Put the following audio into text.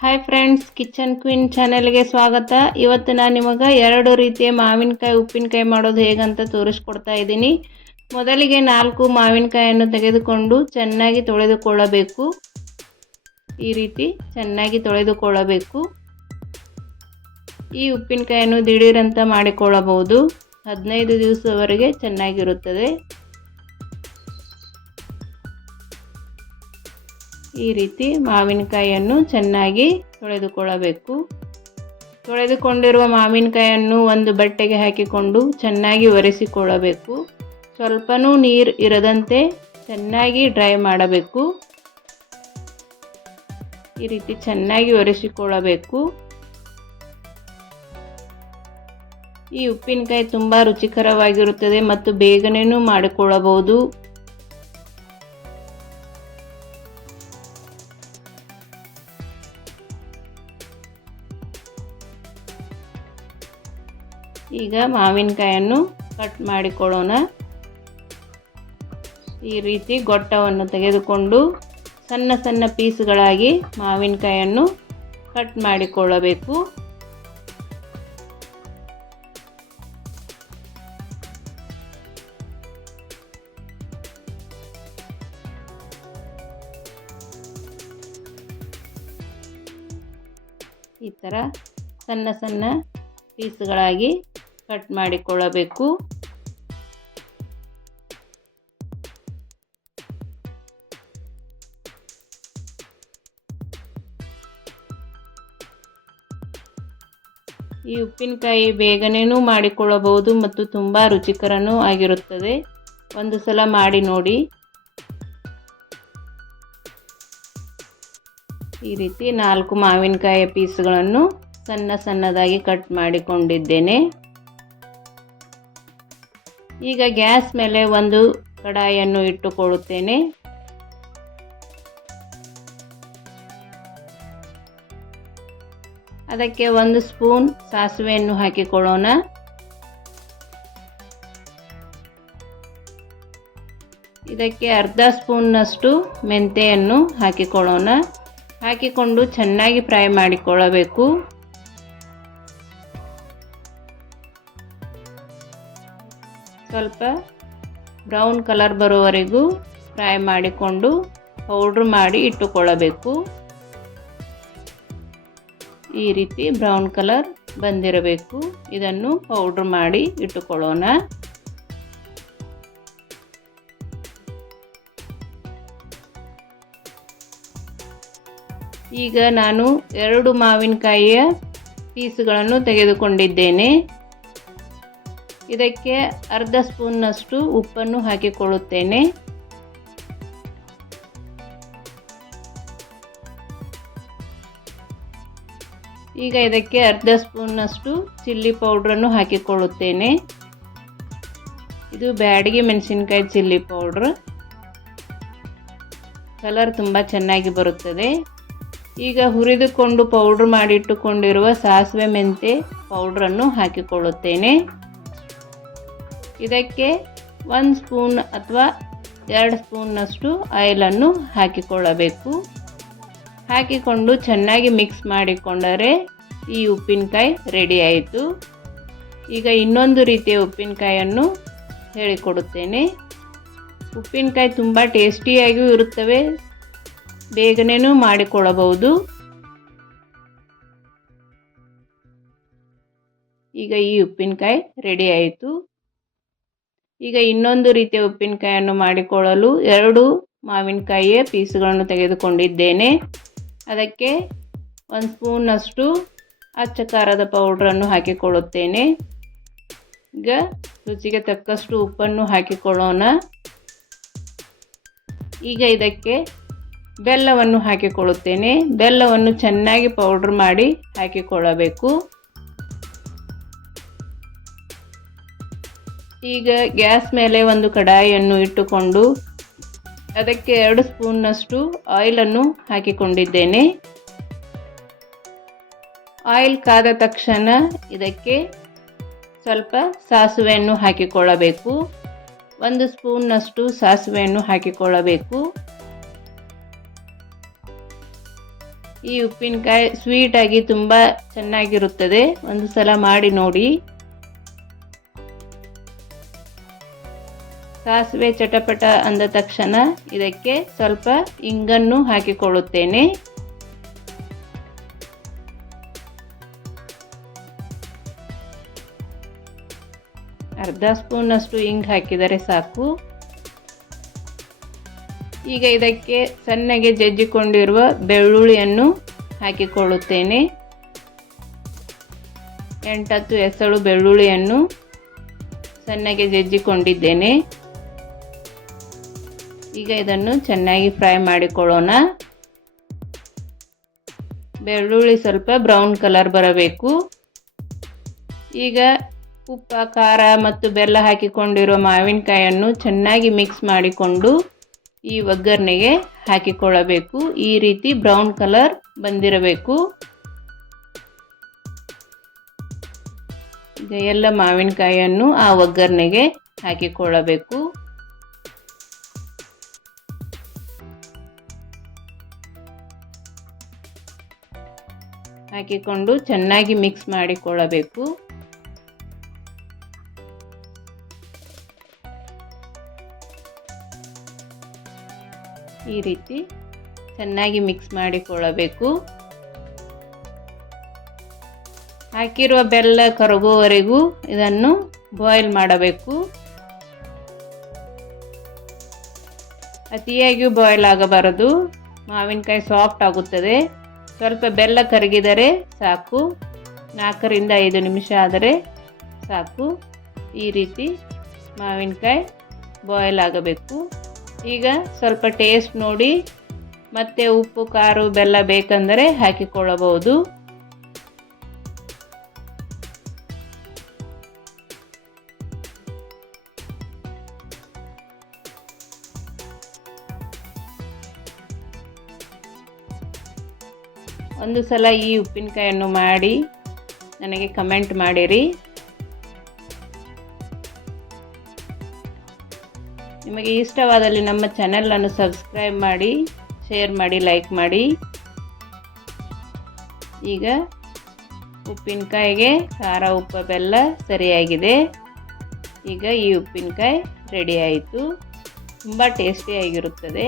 Hi friends, kitchen queen ಚಾನೆಲ್ಗೆ ಸ್ವಾಗತ. ಇವತ್ತು ನಾನು ನಿಮಗೆ 2 ರೀತಿಯ ಮಾವಿನಕಾಯಿ ಉಪ್ಪಿನಕಾಯಿ ಮಾಡೋದು ಹೇಗಂತ ತೋರಿಸ್ಕೊಡ್ತಾ ಇದ್ದೀನಿ. ಮೊದಲಿಗೆ 4 ಮಾವಿನಕಾಯಿಯನ್ನು ತೆಗೆದುಕೊಂಡು ಚೆನ್ನಾಗಿ ತೊಳೆದುಕೊಳ್ಳಬೇಕು. ಈ ರೀತಿ ಚೆನ್ನಾಗಿ ತೊಳೆದುಕೊಳ್ಳಬೇಕು. ಈ ಉಪ್ಪಿನಕಾಯಿಯನ್ನು ದಿಢೀರಂತ ಮಾಡಿಕೊಳ್ಳಬಹುದು. 15 ದಿವಸದವರೆಗೆ ಚೆನ್ನಾಗಿರುತ್ತದೆ. ಈ ರೀತಿ ಮಾವಿನಕಾಯಿಯನ್ನು ಚೆನ್ನಾಗಿ ತೊಳೆದುಕೊಳ್ಳಬೇಕು. ತೊಳೆದುಕೊಂಡಿರುವ ಮಾವಿನಕಾಯಿಯನ್ನು ಒಂದು ಬಟ್ಟೆಗೆ ಹಾಕಿಕೊಂಡು ಚೆನ್ನಾಗಿ ಒರೆಸಿಕೊಳ್ಳಬೇಕು. ಸ್ವಲ್ಪನೂ ನೀರು ಇರದಂತೆ ಚೆನ್ನಾಗಿ ಡ್ರೈ ಮಾಡಬೇಕು. ಈ ರೀತಿ ಚೆನ್ನಾಗಿ ಒರೆಸಿಕೊಳ್ಳಬೇಕು. ಈ ಉಪ್ಪಿನಕಾಯಿ ತುಂಬ ರುಚಿಕರವಾಗಿರುತ್ತದೆ ಮತ್ತು ಬೇಗನೆಯೂ ಮಾಡಿಕೊಳ್ಳಬಹುದು. ಈಗ ಮಾವಿನಕಾಯಿಯನ್ನು ಕಟ್ ಮಾಡಿಕೊಳ್ಳೋಣ. ಈ ರೀತಿ ಗೊಟ್ಟವನ್ನು ತೆಗೆದುಕೊಂಡು ಸಣ್ಣ ಸಣ್ಣ ಪೀಸ್ಗಳಾಗಿ ಮಾವಿನಕಾಯಿಯನ್ನು ಕಟ್ ಮಾಡಿಕೊಳ್ಳಬೇಕು. ಈ ಥರ ಸಣ್ಣ ಸಣ್ಣ ಪೀಸ್ಗಳಾಗಿ ಕಟ್ ಮಾಡಿಕೊಳ್ಳಬೇಕು. ಈ ಉಪ್ಪಿನಕಾಯಿ ಬೇಗನೆಯೂ ಮಾಡಿಕೊಳ್ಳಬಹುದು ಮತ್ತು ತುಂಬ ರುಚಿಕರನೂ ಆಗಿರುತ್ತದೆ. ಒಂದು ಸಲ ಮಾಡಿ ನೋಡಿ. ಈ ರೀತಿ 4 ಮಾವಿನಕಾಯಿಯ ಪೀಸ್ಗಳನ್ನು ಸಣ್ಣ ಸಣ್ಣದಾಗಿ ಕಟ್ ಮಾಡಿಕೊಂಡಿದ್ದೇನೆ. ಈಗ ಗ್ಯಾಸ್ ಮೇಲೆ ಒಂದು ಕಡಾಯಿಯನ್ನು ಇಟ್ಟುಕೊಳ್ಳುತ್ತೇನೆ. ಅದಕ್ಕೆ 1 ಸ್ಪೂನ್ ಸಾಸಿವೆಯನ್ನು ಹಾಕಿಕೊಳ್ಳೋಣ. ಇದಕ್ಕೆ ಅರ್ಧ ಸ್ಪೂನ್ನಷ್ಟು ಮೆಂತೆಯನ್ನು ಹಾಕಿಕೊಳ್ಳೋಣ. ಹಾಕಿಕೊಂಡು ಚೆನ್ನಾಗಿ ಫ್ರೈ ಮಾಡಿಕೊಳ್ಳಬೇಕು. ಸ್ವಲ್ಪ ಬ್ರೌನ್ ಕಲರ್ ಬರುವವರೆಗೂ ಫ್ರೈ ಮಾಡಿಕೊಂಡು ಪೌಡ್ರ್ ಮಾಡಿ ಇಟ್ಟುಕೊಳ್ಳಬೇಕು. ಈ ರೀತಿ ಬ್ರೌನ್ ಕಲರ್ ಬಂದಿರಬೇಕು. ಇದನ್ನು ಪೌಡ್ರ್ ಮಾಡಿ ಇಟ್ಟುಕೊಳ್ಳೋಣ. ಈಗ ನಾನು 2 ಮಾವಿನಕಾಯಿಯ ಪೀಸ್ಗಳನ್ನು ತೆಗೆದುಕೊಂಡಿದ್ದೇನೆ. ಇದಕ್ಕೆ ಅರ್ಧ ಸ್ಪೂನ್ನಷ್ಟು ಉಪ್ಪನ್ನು ಹಾಕಿಕೊಳ್ಳುತ್ತೇನೆ. ಈಗ ಇದಕ್ಕೆ ಅರ್ಧ ಸ್ಪೂನ್ನಷ್ಟು ಚಿಲ್ಲಿ ಪೌಡ್ರನ್ನು ಹಾಕಿಕೊಳ್ಳುತ್ತೇನೆ. ಇದು ಬ್ಯಾಡಗಿ ಮೆಣಸಿನಕಾಯಿ ಚಿಲ್ಲಿ ಪೌಡ್ರ್. ಕಲರ್ ತುಂಬ ಚೆನ್ನಾಗಿ ಬರುತ್ತದೆ. ಈಗ ಹುರಿದುಕೊಂಡು ಪೌಡ್ರ್ ಮಾಡಿಟ್ಟುಕೊಂಡಿರುವ ಸಾಸಿವೆ ಮೆಂತೆ ಪೌಡ್ರನ್ನು ಹಾಕಿಕೊಳ್ಳುತ್ತೇನೆ. ಇದಕ್ಕೆ 1 ಸ್ಪೂನ್ ಅಥವಾ 2 ಸ್ಪೂನ್ನಷ್ಟು ಆಯಿಲನ್ನು ಹಾಕಿಕೊಳ್ಳಬೇಕು. ಹಾಕಿಕೊಂಡು ಚೆನ್ನಾಗಿ ಮಿಕ್ಸ್ ಮಾಡಿಕೊಂಡರೆ ಈ ಉಪ್ಪಿನಕಾಯಿ ರೆಡಿ ಆಯಿತು. ಈಗ ಇನ್ನೊಂದು ರೀತಿಯ ಉಪ್ಪಿನಕಾಯಿಯನ್ನು ಹೇಳಿಕೊಡುತ್ತೇನೆ. ಉಪ್ಪಿನಕಾಯಿ ತುಂಬ ಟೇಸ್ಟಿಯಾಗಿಯೂ ಇರುತ್ತವೆ, ಬೇಗನೆಯೂ ಮಾಡಿಕೊಳ್ಳಬಹುದು. ಈಗ ಈ ಉಪ್ಪಿನಕಾಯಿ ರೆಡಿ ಆಯಿತು. ಈಗ ಇನ್ನೊಂದು ರೀತಿಯ ಉಪ್ಪಿನಕಾಯಿಯನ್ನು ಮಾಡಿಕೊಳ್ಳಲು 2 ಮಾವಿನಕಾಯಿಯ ಪೀಸ್ಗಳನ್ನು ತೆಗೆದುಕೊಂಡಿದ್ದೇನೆ. ಅದಕ್ಕೆ 1 ಸ್ಪೂನ್ನಷ್ಟು ಅಚ್ಚ ಖಾರದ ಪೌಡ್ರನ್ನು ಹಾಕಿಕೊಳ್ಳುತ್ತೇನೆ. ಈಗ ರುಚಿಗೆ ತಕ್ಕಷ್ಟು ಉಪ್ಪನ್ನು ಹಾಕಿಕೊಳ್ಳೋಣ. ಈಗ ಇದಕ್ಕೆ ಬೆಲ್ಲವನ್ನು ಹಾಕಿಕೊಳ್ಳುತ್ತೇನೆ. ಬೆಲ್ಲವನ್ನು ಚೆನ್ನಾಗಿ ಪೌಡ್ರ್ ಮಾಡಿ ಹಾಕಿಕೊಳ್ಳಬೇಕು. ಈಗ ಗ್ಯಾಸ್ ಮೇಲೆ ಒಂದು ಕಡಾಯಿಯನ್ನು ಇಟ್ಟುಕೊಂಡು ಅದಕ್ಕೆ 2 ಸ್ಪೂನ್ನಷ್ಟು ಆಯಿಲನ್ನು ಹಾಕಿಕೊಂಡಿದ್ದೇನೆ. ಆಯಿಲ್ ಕಾದ ತಕ್ಷಣ ಇದಕ್ಕೆ ಸ್ವಲ್ಪ ಸಾಸಿವೆಯನ್ನು ಹಾಕಿಕೊಳ್ಳಬೇಕು. 1 ಸ್ಪೂನ್ನಷ್ಟು ಸಾಸಿವೆಯನ್ನು ಹಾಕಿಕೊಳ್ಳಬೇಕು. ಈ ಉಪ್ಪಿನಕಾಯಿ ಸ್ವೀಟಾಗಿ ತುಂಬ ಚೆನ್ನಾಗಿರುತ್ತದೆ. ಒಂದು ಸಲ ಮಾಡಿ ನೋಡಿ. ಸಾಸಿವೆ ಚಟಪಟ ಅಂದ ತಕ್ಷಣ ಇದಕ್ಕೆ ಸ್ವಲ್ಪ ಇಂಗನ್ನು ಹಾಕಿಕೊಳ್ಳುತ್ತೇನೆ. ಅರ್ಧ ಸ್ಪೂನಷ್ಟು ಇಂಗು ಹಾಕಿದರೆ ಸಾಕು. ಈಗ ಇದಕ್ಕೆ ಸಣ್ಣಗೆ ಜಜ್ಜಿಕೊಂಡಿರುವ ಬೆಳ್ಳುಳ್ಳಿಯನ್ನು ಹಾಕಿಕೊಳ್ಳುತ್ತೇನೆ. 8-10 ಎಸಳು ಬೆಳ್ಳುಳ್ಳಿಯನ್ನು ಸಣ್ಣಗೆ ಜಜ್ಜಿಕೊಂಡಿದ್ದೇನೆ. ಈಗ ಇದನ್ನು ಚೆನ್ನಾಗಿ ಫ್ರೈ ಮಾಡಿಕೊಳ್ಳೋಣ. ಬೆಳ್ಳುಳ್ಳಿ ಸ್ವಲ್ಪ ಬ್ರೌನ್ ಕಲರ್ ಬರಬೇಕು. ಈಗ ಉಪ್ಪು, ಖಾರ ಮತ್ತು ಬೆಲ್ಲ ಹಾಕಿಕೊಂಡಿರೋ ಮಾವಿನಕಾಯಿಯನ್ನು ಚೆನ್ನಾಗಿ ಮಿಕ್ಸ್ ಮಾಡಿಕೊಂಡು ಈ ಒಗ್ಗರಣೆಗೆ ಹಾಕಿಕೊಳ್ಳಬೇಕು. ಈ ರೀತಿ ಬ್ರೌನ್ ಕಲರ್ ಬಂದಿರಬೇಕು. ಈಗ ಎಲ್ಲ ಮಾವಿನಕಾಯಿಯನ್ನು ಆ ಒಗ್ಗರಣೆಗೆ ಹಾಕಿಕೊಳ್ಳಬೇಕು. ಹಾಕಿಕೊಂಡು ಚೆನ್ನಾಗಿ ಮಿಕ್ಸ್ ಮಾಡಿಕೊಳ್ಳಬೇಕು. ಈ ರೀತಿ ಚೆನ್ನಾಗಿ ಮಿಕ್ಸ್ ಮಾಡಿಕೊಳ್ಳಬೇಕು. ಹಾಕಿರುವ ಬೆಲ್ಲ ಕರಗುವವರೆಗೂ ಇದನ್ನು ಬಾಯ್ಲ್ ಮಾಡಬೇಕು. ಅತಿಯಾಗಿ ಬಾಯ್ಲ್ ಆಗಬಾರದು, ಮಾವಿನಕಾಯಿ ಸಾಫ್ಟ್ ಆಗುತ್ತದೆ. ಸ್ವಲ್ಪ ಬೆಲ್ಲ ಕರಗಿದರೆ ಸಾಕು. 4-5 ನಿಮಿಷ ಆದರೆ ಸಾಕು. ಈ ರೀತಿ ಮಾವಿನಕಾಯಿ ಬಾಯ್ಲ್ ಆಗಬೇಕು. ಈಗ ಸ್ವಲ್ಪ ಟೇಸ್ಟ್ ನೋಡಿ, ಮತ್ತೆ ಉಪ್ಪು, ಖಾರ, ಬೆಲ್ಲ ಬೇಕೆಂದರೆ ಹಾಕಿಕೊಳ್ಳಬಹುದು. ಒಂದು ಸಲ ಈ ಉಪ್ಪಿನಕಾಯಿಯನ್ನು ಮಾಡಿ ನನಗೆ ಕಮೆಂಟ್ ಮಾಡಿರಿ. ನಿಮಗೆ ಇಷ್ಟವಾದಲ್ಲಿ ನಮ್ಮ ಚಾನೆಲನ್ನು ಸಬ್ಸ್ಕ್ರೈಬ್ ಮಾಡಿ, ಶೇರ್ ಮಾಡಿ, ಲೈಕ್ ಮಾಡಿ. ಈಗ ಉಪ್ಪಿನಕಾಯಿಗೆ ಖಾರ, ಉಪ್ಪು, ಬೆಲ್ಲ ಸರಿಯಾಗಿದೆ. ಈಗ ಈ ಉಪ್ಪಿನಕಾಯಿ ರೆಡಿ ಆಯಿತು. ತುಂಬ ಟೇಸ್ಟಿಯಾಗಿರುತ್ತದೆ.